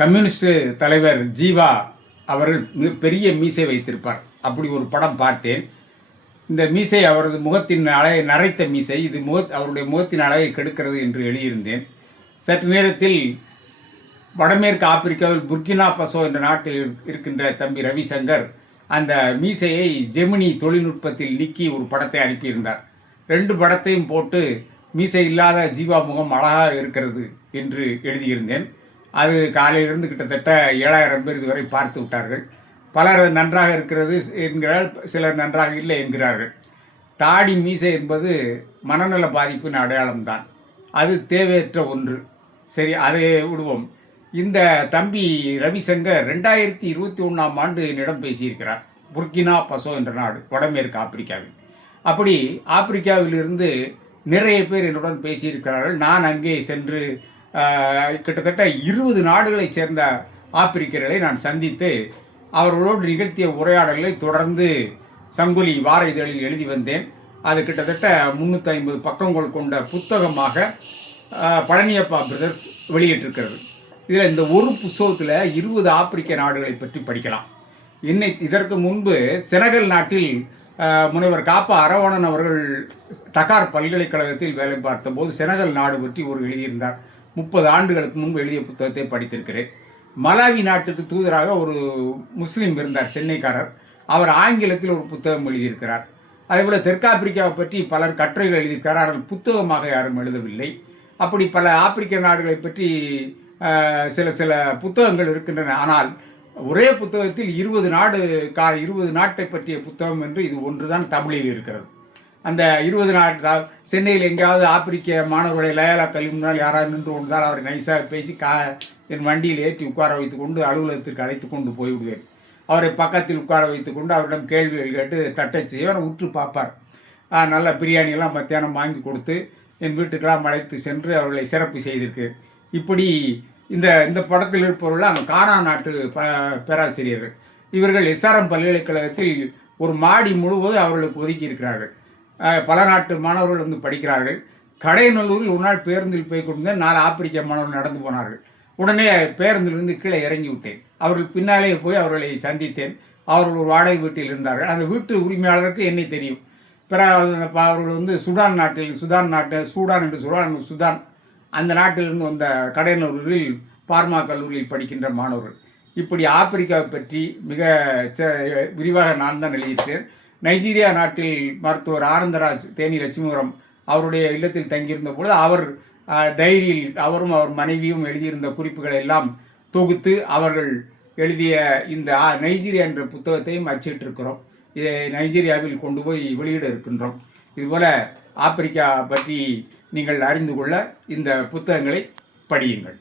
Communist தலைவர் ஜீவா அவர்கள் பெரிய மீசை வைத்திருப்பார். அப்படி ஒரு படம் பார்த்தேன். இந்த மீசை அவரது முகத்தின் அழகை நரைத்த மீசை, இது அவருடைய முகத்தின் அழகை கெடுக்கிறது என்று எழுதியிருந்தேன். சற்று நேரத்தில் வடமேற்கு ஆப்பிரிக்காவில் புர்கினா பசோ என்ற நாட்டில் இருக்கின்ற தம்பி ரவிசங்கர் அந்த மீசையை ஜெமினி தொழில்நுட்பத்தில் நீக்கி ஒரு படத்தை அனுப்பியிருந்தார். 2 படத்தையும் போட்டு மீசை இல்லாத ஜீவா முகம் அழகாக இருக்கிறது என்று எழுதியிருந்தேன். அது காலையிலிருந்து கிட்டத்தட்ட 7000 பேர் இதுவரை பார்த்து விட்டார்கள். பலர் நன்றாக இருக்கிறது என்கிறார், சிலர் நன்றாக இல்லை என்கிறார்கள். தாடி மீசை என்பது மனநல பாதிப்பின் அடையாளம்தான். அது தேவையற்ற ஒன்று. சரி, அதை விடுவோம். இந்த தம்பி ரவிசங்கர் 2021ஆம் ஆண்டு என்னிடம் பேசியிருக்கிறார். புர்கினா பசோ என்ற நாடு வடமேற்கு ஆப்பிரிக்காவில். அப்படி ஆப்பிரிக்காவிலிருந்து நிறைய பேர் என்னுடன் பேசியிருக்கிறார்கள். நான் அங்கே சென்று கிட்டத்தட்ட 20 நாடுகளைச் சேர்ந்த ஆப்பிரிக்கர்களை நான் சந்தித்து அவர்களோடு நிகழ்த்திய உரையாடல்களை தொடர்ந்து சங்கொலி வார இதழில் எழுதி வந்தேன். அது கிட்டத்தட்ட 350 பக்கங்கள் கொண்ட புத்தகமாக பழனியப்பா பிரதர்ஸ் வெளியிட்டிருக்கிறது. இதில் இந்த ஒரு புத்தகத்தில் 20 ஆப்பிரிக்க நாடுகளை பற்றி படிக்கலாம். இதற்கு முன்பு செனகல் நாட்டில் முனைவர் காப்பா அரவணன் அவர்கள் டகார் பல்கலைக்கழகத்தில் வேலை பார்த்தபோது செனகல் நாடு பற்றி ஒரு எழுதியிருந்தார். 30 ஆண்டுகளுக்கு முன்பு எழுதிய புத்தகத்தை படித்திருக்கிறேன். மலாவி நாட்டுக்கு தூதராக ஒரு முஸ்லீம் இருந்தார், சென்னைக்காரர். அவர் ஆங்கிலத்தில் ஒரு புத்தகம் எழுதியிருக்கிறார். அதேபோல் தெற்காப்பிரிக்காவை பற்றி பலர் கட்டுரைகள் எழுதியிருக்கிறார். அவர்கள் புத்தகமாக யாரும் எழுதவில்லை. அப்படி பல ஆப்பிரிக்க நாடுகளை பற்றி சில புத்தகங்கள் இருக்கின்றன. ஆனால் ஒரே புத்தகத்தில் 20 நாட்டை பற்றிய புத்தகம் என்று இது ஒன்றுதான் தமிழில் இருக்கிறது. அந்த 20 நாட்டு சென்னையில் எங்கேயாவது ஆப்பிரிக்க மாணவர்களை லயோலா கல்வி முன்னால் யாராவது நின்று கொண்டால் அவரை நைஸாக பேசி என் வண்டியில் ஏற்றி உட்கார வைத்து கொண்டு அலுவலகத்திற்கு அழைத்து கொண்டு போய்விடுவேன். அவரை பக்கத்தில் உட்கார வைத்து கொண்டு அவரிடம் கேள்விகள் கேட்டு தட்டை செய்ய உற்று பார்ப்பார். நல்ல பிரியாணியெல்லாம் மத்தியானம் வாங்கி கொடுத்து என் வீட்டுக்கெல்லாம் அழைத்து சென்று அவர்களை சிறப்பு செய்திருக்கிறேன். இப்படி இந்த படத்தில் இருப்பவர்கள் அந்த கானா நாட்டு பேராசிரியர்கள். இவர்கள் எஸ்ஆர்எம் பல்கலைக்கழகத்தில் ஒரு மாடி முழுவதும் அவர்களுக்கு ஒதுக்கி இருக்கிறார்கள். பல நாட்டு மாணவர்கள் வந்து படிக்கிறார்கள். கடையநல்லூரில் ஒரு நாள் பேருந்தில் போய் கொண்டு 4 ஆப்பிரிக்க மாணவர்கள் நடந்து போனார்கள். உடனே பேருந்திலிருந்து கீழே இறங்கி விட்டேன். அவர்கள் பின்னாலே போய் அவர்களை சந்தித்தேன். அவர்கள் ஒரு வாடகை வீட்டில் இருந்தார்கள். அந்த வீட்டு உரிமையாளருக்கு என்னை தெரியும். பிறகு அவர்கள் வந்து சூடான் என்று சொல்வார். சுதான் அந்த நாட்டிலிருந்து வந்த கடையநல்லூரில் பார்மா கல்லூரியில் படிக்கின்ற மாணவர்கள். இப்படி ஆப்பிரிக்காவை பற்றி மிக விரிவாக நான் தான் எழுதியிருக்கிறேன். நைஜீரியா நாட்டில் மருத்துவர் ஆனந்தராஜ் தேனி லட்சுமிபுரம் அவருடைய இல்லத்தில் தங்கியிருந்த பொழுது அவர் டைரியில் அவரும் அவர் மனைவியும் எழுதியிருந்த குறிப்புகளை எல்லாம் தொகுத்து அவர்கள் எழுதிய இந்த நைஜீரியா என்ற புத்தகத்தையும் அச்சிட்டிருக்கிறோம். இதை நைஜீரியாவில் கொண்டு போய் வெளியிட இருக்கின்றோம். இதுபோல் ஆப்பிரிக்கா பற்றி நீங்கள் அறிந்து கொள்ள இந்த புத்தகங்களை படியுங்கள்.